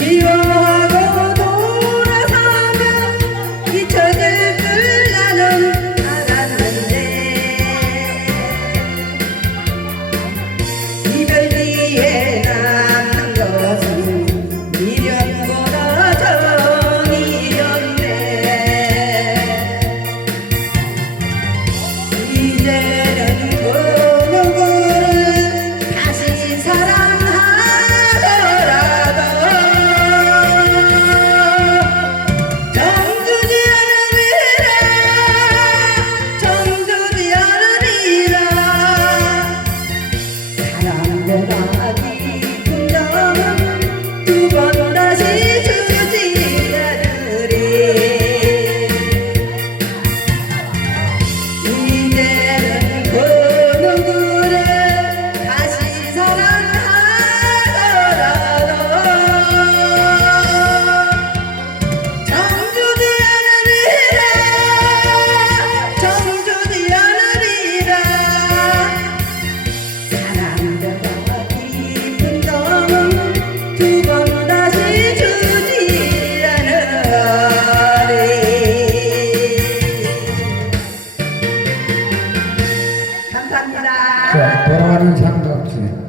Rio. 감사합니다. 자, 돌아가는 장갑지.